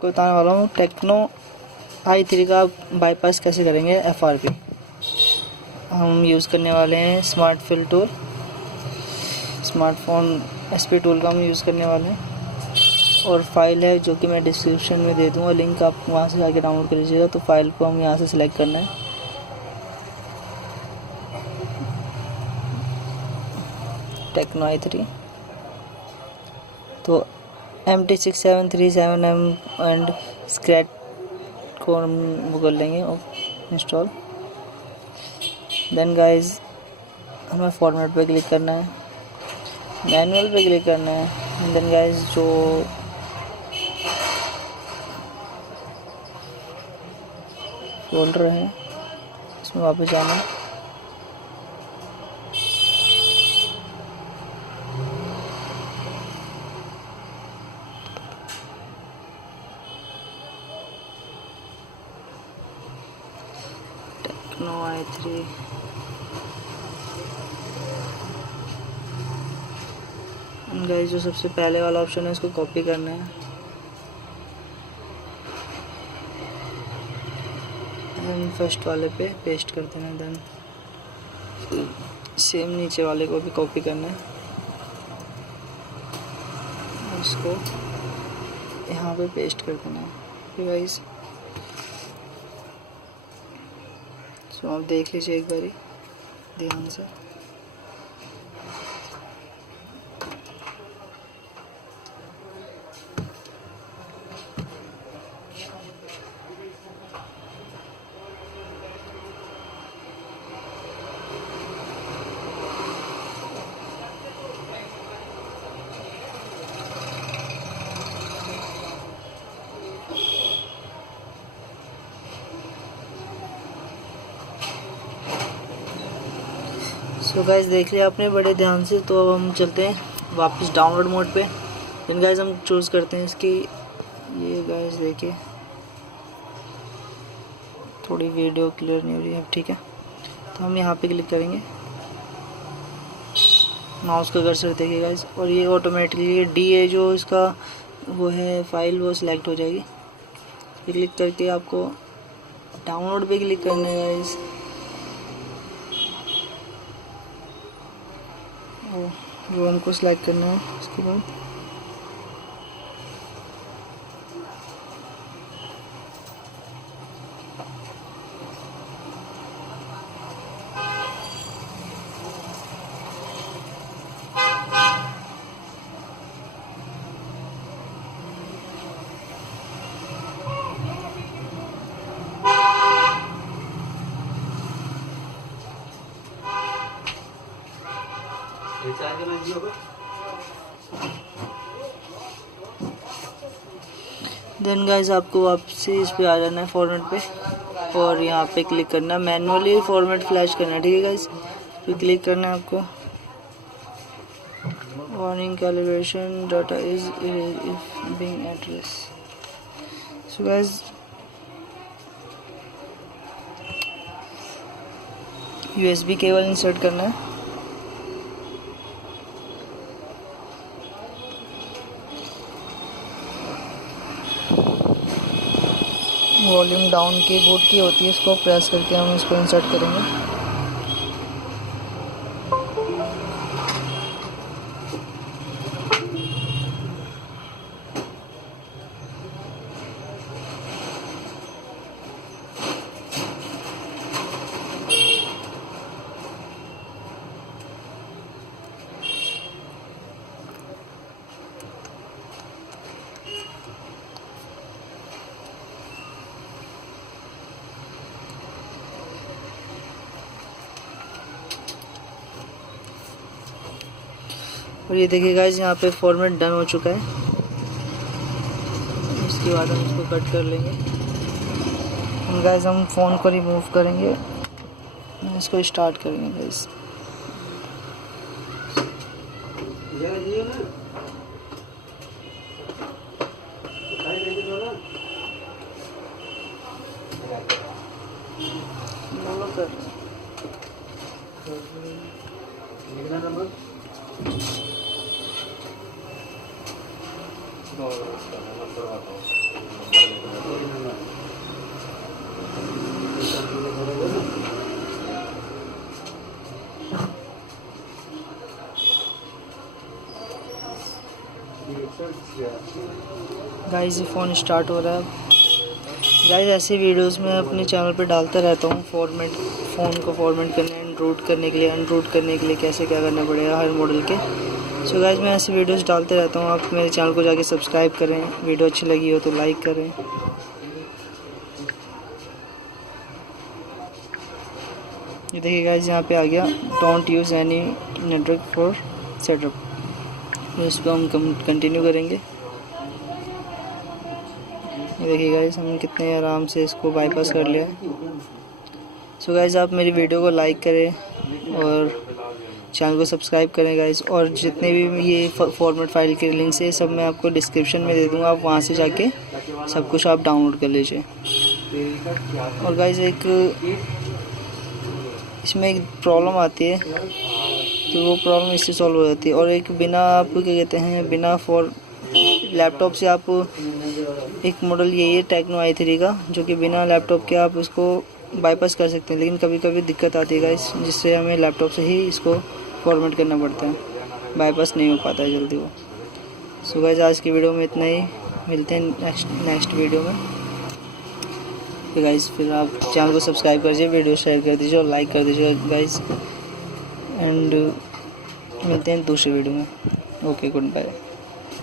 को बताने वाला हूँ टेक्नो i3 का बाईपास कैसे करेंगे FRP। हम यूज़ करने वाले हैं smart fill tool, smartphone SP tool का हम यूज़ करने वाले हैं। और फाइल है जो कि मैं डिस्क्रिप्शन में दे दूँगा लिंक, आप वहाँ से जाके डाउनलोड कर लीजिएगा। तो फाइल को हम यहाँ से सिलेक्ट करना है, टेक्नो i3। तो MT6737M एंड स्क्रैच को हम वो कर लेंगे इंस्टॉल। देन गाइस हमें फॉर्मेट पे क्लिक करना है, मैनुअल पे क्लिक करना है। देन गाइस जो फोल्डर है इसमें वापस जाना है। टेक्नो i3 गाइस जो सबसे पहले वाला ऑप्शन है इसको कॉपी करना है, देन फर्स्ट वाले पे पेस्ट कर देना है। देन सेम नीचे वाले को भी कॉपी करना है, इसको यहाँ पे पेस्ट कर देना है गाइस। तो आप देख लीजिए एक बारी ध्यान से। सो गाइस देख लिया आपने बड़े ध्यान से। तो अब हम चलते हैं वापस डाउनलोड मोड पे। देन गाइस हम चूज़ करते हैं इसकी, ये गाइस देखिए थोड़ी वीडियो क्लियर नहीं हो रही है, ठीक है। तो हम यहाँ पे क्लिक करेंगे, माउस का कर्सर देखिए गाइस, और ये ऑटोमेटिकली डी है जो इसका वो है फाइल, वो सिलेक्ट हो जाएगी। क्लिक करके आपको डाउनलोड पे क्लिक करना है गाइस। वो हमको सिलेक्ट करना है। उसके बाद देन गाइस आपको वापसी इस पे आ जाना है फॉर्मेट पे, और यहाँ पे क्लिक करना है, मैनुअली फॉर्मेट फ्लैश करना है, ठीक है गाइस। तो क्लिक करना है आपको, warning calibration data is being address. So guys USB cable insert करना है, वॉल्यूम डाउन कीबोर्ड की होती है, इसको प्रेस करके हम इसको इंसर्ट करेंगे। और ये देखिए गाइस यहाँ पे फॉर्मेट डन हो चुका है। इसके बाद हम इसको कट कर लेंगे। गाइस हम फ़ोन को रिमूव करेंगे, इसको स्टार्ट करेंगे गाइस। गाइस ये फ़ोन स्टार्ट हो रहा है। गाइस ऐसे वीडियोस मैं अपने चैनल पे डालता रहता हूँ, फ़ोन को फॉर्मेट करने, एनरूट करने के लिए, अनरूट करने के लिए कैसे क्या करना पड़ेगा हर मॉडल के। सो गाइस मैं ऐसे वीडियोस डालते रहता हूँ, आप मेरे चैनल को जाके सब्सक्राइब करें, वीडियो अच्छी लगी हो तो लाइक करें। ये देखिए गाइस यहाँ पे आ गया don't use any network for setup, इस पर हम कंटिन्यू करेंगे। ये देखिए गाइस हम कितने आराम से इसको बाईपास कर लिया। सो गाइस आप मेरी वीडियो को लाइक करें और चैनल को सब्सक्राइब करें गाइस, और जितने भी ये फॉर्मेट फाइल के लिंक्स है सब मैं आपको डिस्क्रिप्शन में दे दूँगा, आप वहाँ से जाके सब कुछ आप डाउनलोड कर लीजिए। और गाइस इसमें एक प्रॉब्लम आती है तो वो प्रॉब्लम इससे सॉल्व हो जाती है। और एक बिना आप क्या कहते हैं, बिना लैपटॉप से आप एक मॉडल यही है टेक्नो i3 का, जो कि बिना लैपटॉप के आप इसको बाईपास कर सकते हैं, लेकिन कभी कभी दिक्कत आती है गाइस, जिससे हमें लैपटॉप से ही इसको फॉर्मेट करना पड़ता है, बाईपास नहीं हो पाता है जल्दी वो। सो गाइस आज की वीडियो में इतना ही, मिलते हैं नेक्स्ट वीडियो में। तो गाइस फिर आप चैनल को सब्सक्राइब कर दीजिए, वीडियो शेयर कर दीजिए और लाइक कर दीजिए गाइस, एंड मिलते हैं दूसरी वीडियो में। Okay, good bye.